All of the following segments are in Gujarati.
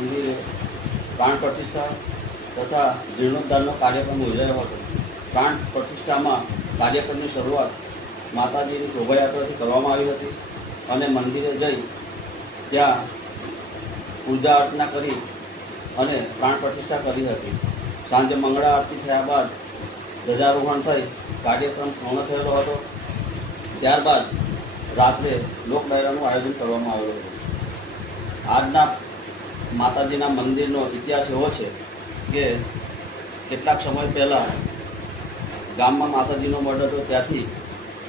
મંદિરે પ્રાણ પ્રતિષ્ઠા તથા જીર્ણોદ્ધારનો કાર્યક્રમ યોજાયો હતો. પ્રાણ પ્રતિષ્ઠામાં કાર્યક્રમની શરૂઆત માતાજીની શોભાયાત્રાથી કરવામાં આવી હતી અને મંદિરે જઈ ત્યાં પૂજા અર્ચના કરી અને પ્રાણ પ્રતિષ્ઠા કરી હતી. સાંજે મંગળા આરતી થયા બાદ ધ્વજારોહણ થઈ કાર્યક્રમ પૂર્ણ થયેલો હતો. ત્યારબાદ રાત્રે લોક ડાયરાનું આયોજન કરવામાં આવેલું હતું. આજના માતાજીના મંદિરનો ઇતિહાસ એવો છે કે કેટલાક સમય પહેલાં ગામમાં માતાજીનો મઢ હતો, ત્યાંથી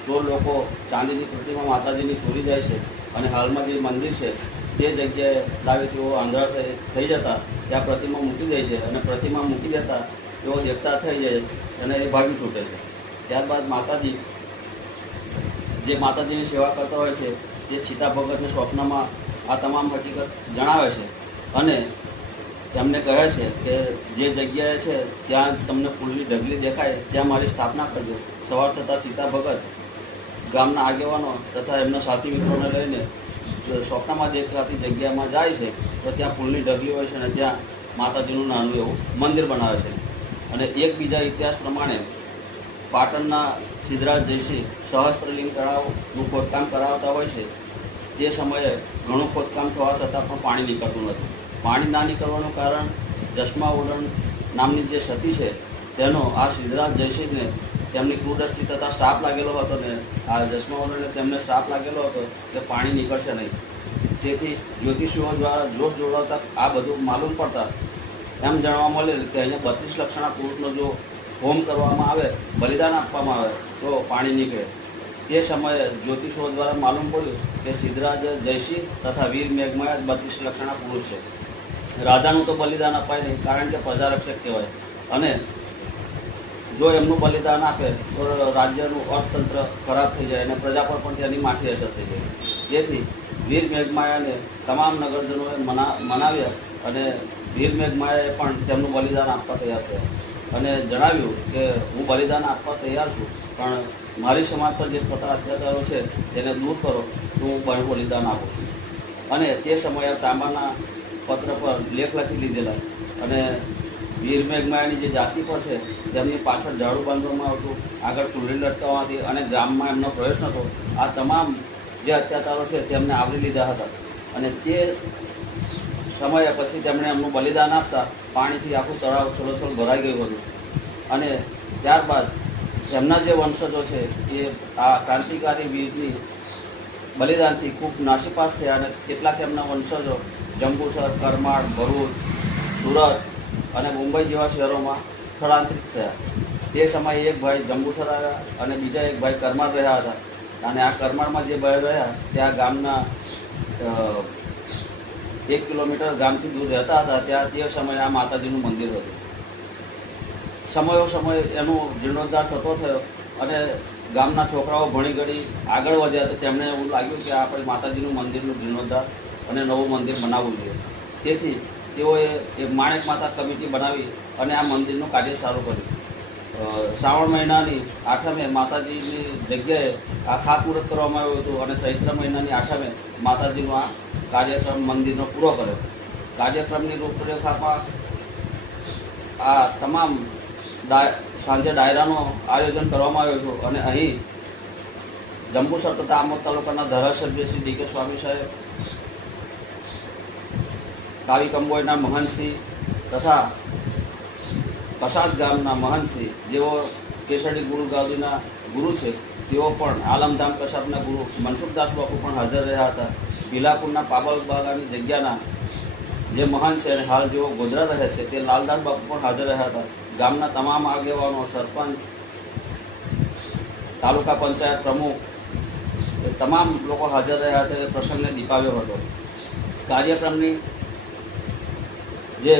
ચોર લોકો ચાંદીની પ્રતિમા માતાજીની ચોરી જાય છે અને હાલમાં જે મંદિર છે તે જગ્યાએ લાવી તેઓ આંધળા થઈ જતા ત્યાં પ્રતિમા મૂકી દે છે અને પ્રતિમા મૂકી દેતા તેઓ દેવતા થઈ જાય અને એ ભાગી છૂટે છે. ત્યારબાદ માતાજી જે માતાજીની સેવા કરતા હોય છે તે સીતા ભગતને સ્વપ્નમાં આ તમામ હકીકત જણાવે છે અને તેમને કહે છે કે જે જગ્યાએ છે ત્યાં તમને ફૂલની ઢગલી દેખાય ત્યાં મારી સ્થાપના કરજો. સવાર થતાં સીતા ભગત ગામના આગેવાનો તથા એમના સાથી મિત્રોને લઈને સ્વપ્નમાં દેખાતી જગ્યામાં જાય છે તો ત્યાં ફૂલની ઢગલી હોય છે અને ત્યાં માતાજીનું નાનું એવું મંદિર બનાવે છે. અને એકબીજા ઇતિહાસ પ્રમાણે પાટણના સિદ્ધરાજ જયસિંહ સહસ્ત્રલિંગ તળાવનું ખોદકામ કરાવતા હોય છે. તે સમયે ઘણું ખોદકામ થવા છતાં પણ પાણી નીકળતું નથી. પાણી ના નીકળવાનું કારણ જસમા ઓડણ નામની જે સતી છે તેનો આ સિદ્ધરાજ જયસિંહને તેમની કુદૃષ્ટિ તથા શ્રાપ લાગેલો હતો ને આ જસમા ઓડણને તેમને શ્રાપ લાગેલો હતો કે પાણી નીકળશે નહીં. તેથી જ્યોતિષીઓ દ્વારા જોશ જોડાવતા આ બધું માલુમ પડતા એમ જાણવા મળેલ કે અહીંયા 32 લક્ષણા પુરુષનો જો હોમ કરવામાં આવે, બલિદાન આપવામાં આવે તો પાણી નીકળે. તે સમયે જ્યોતિષો દ્વારા માલુમ પડ્યું કે સિદ્ધરાજ જયસિંહ તથા વીર મેઘમાયા 32 લક્ષણા પુરુષ છે. રાજાનું તો બલિદાન અપાય નહીં, કારણ કે પ્રજારક્ષક કહેવાય અને જો એમનું બલિદાન આપે તો રાજ્યનું અર્થતંત્ર ખરાબ થઈ જાય અને પ્રજા પર પણ તેની માઠી અસર થઈ જાય. જેથી વીર મેઘમાયાને તમામ નગરજનોએ મનાવ્યા અને વીર મેઘમાયાએ પણ તેમનું બલિદાન આપવા તૈયાર થયા અને જણાવ્યું કે હું બલિદાન આપવા તૈયાર છું, પણ મારી સમાજ પર જે થતા અત્યાચારો છે તેને દૂર કરો તો હું બલિદાન આપું છું. અને તે સમયે તાંબાના પત્ર પર લેખ લખી લીધેલા અને વીર મેઘમાયાની જે જાતિ પર છે તેમની પાછળ ઝાડુ બાંધવામાં આવતું, આગળ ચૂંટણી લટકાવવાથી અને ગામમાં એમનો પ્રવેશ નહોતો. આ તમામ જે અત્યાચારો છે તેમને આવરી લીધા હતા અને તે સમયે પછી તેમણે એમનું બલિદાન આપતા પાણીથી આખું તળાવ છલોછલ ભરાઈ ગયું હતું. અને ત્યારબાદ એમના જે વંશજો છે એ આ ક્રાંતિકારી વીરની બલિદાનથી ખૂબ નાસીપાસ થયા અને કેટલાક એમના વંશજો જંબુસર, કરમાળ, ભરૂચ, સુરત અને મુંબઈ જેવા શહેરોમાં સ્થળાંતરિત થયા. તે સમયે એક ભાઈ જંબુસર આવ્યા અને બીજા એક ભાઈ કરમાળ રહ્યા હતા અને આ કરમાળમાં જે ભાઈ રહ્યા ત્યાં ગામના 1 કિલોમીટર ગામથી દૂર રહેતા હતા. ત્યાં તે સમયે આ માતાજીનું મંદિર હતું. સમયો સમય એનું જીર્ણોદ્ધાર થતો થયો અને ગામના છોકરાઓ ભણી ગળી આગળ વધ્યા તો તેમને એવું લાગ્યું કે આપણે માતાજીનું મંદિરનું જીર્ણોદ્ધાર અને નવું મંદિર બનાવવું જોઈએ. તેથી તેઓએ એક માણેક માતા કમિટી બનાવી અને આ મંદિરનું કાર્ય સારું કર્યું. શ્રાવણ મહિનાની 8મે માતાજીની જગ્યાએ આ ખાતમુહૂર્ત કરવામાં આવ્યું હતું અને ચૈત્ર મહિનાની 8મે માતાજીનો આ કાર્યક્રમ મંદિરનો પૂરો કર્યો. કાર્યક્રમની રૂપરેખામાં આ તમામ સાંજે ડાયરાનું આયોજન કરવામાં આવ્યું હતું અને અહીં જંબુસર તથા આમોદ તાલુકાના ધારાસભ્ય શ્રી ડી કે સ્વામી સાહેબ, કાવી કંબોયના મહંતશ્રી તથા કસાદ ગામના મહંતશ્રી જેઓ કેસડી ગુરુ ગાદીના ગુરુ છે તેઓ પણ આલમધામ કસાબના ગુરુ મનસુખદાસ બાપુ પણ હાજર રહ્યા હતા. ભીલાપુરના પાબલ બાગાની જગ્યાના જે મહાન છે અને હાલ જેઓ ગોધરા રહે છે તે લાલદાસ બાપુ પણ હાજર રહ્યા હતા. ગામના તમામ આગેવાનો, સરપંચ, તાલુકા પંચાયત પ્રમુખ એ તમામ લોકો હાજર રહ્યા હતા. એ પ્રસંગને દીપાવ્યો હતો. કાર્યક્રમની જે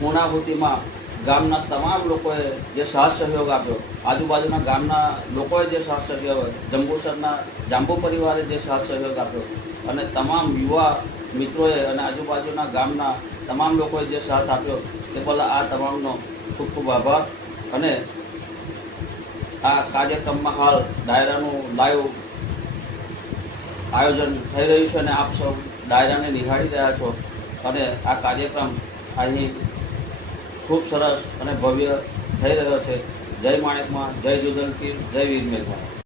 પૂર્ણાહુતિમાં ગામના તમામ લોકોએ જે સાથ સહયોગ આપ્યો, આજુબાજુના ગામના લોકોએ જે સાથ સહયોગ, જંબુસરના જાંબુ પરિવારે જે સાથ સહયોગ આપ્યો અને તમામ યુવા મિત્રોએ અને આજુબાજુના ગામના તમામ લોકોએ જે સાથ આપ્યો તે બદલ આ તમામનો ખૂબ ખૂબ આભાર. અને આ કાર્યક્રમમાં હાલ ડાયરાનું લાઈવ આયોજન થઈ રહ્યું છે અને આપ સૌ ડાયરાને નિહાળી રહ્યા છો. અને આ કાર્યક્રમ અહીં ખૂબ સરસ અને ભવ્ય થઈ રહ્યો છે. જય માણેકમાં, જય જુદલપીર, જય વીર મેઘમાં.